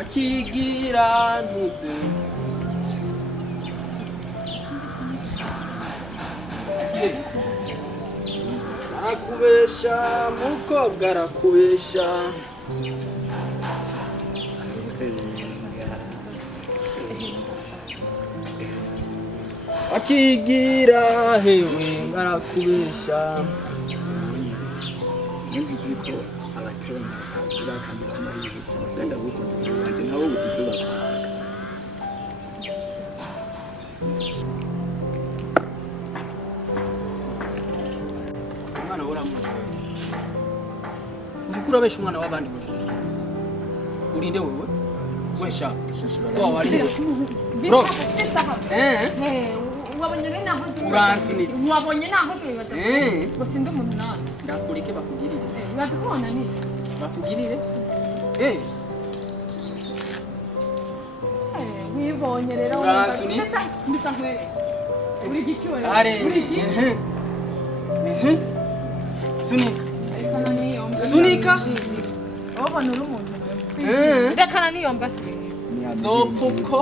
Akigira ntuze arakubesha mukobwa arakubesha akigira hewe arakubesha nziko abatema bakambira amahiye senda gukunda wanje nawo uzizuba kwaka umwana uramuze ndikura besha umwana wabandi urinde wewe wesha so wali bro wabonye naho uransunitse wabonye naho tubibaza ngo sinde umuntu nawe ndakureke bakugirire bibaza kubona ni bakugirire wibonye rero uransunitse mbisa nkwere uri gikiwe sunika rekana niyombwa sunika wabona uri umuntu rekana niyombwa zopfuko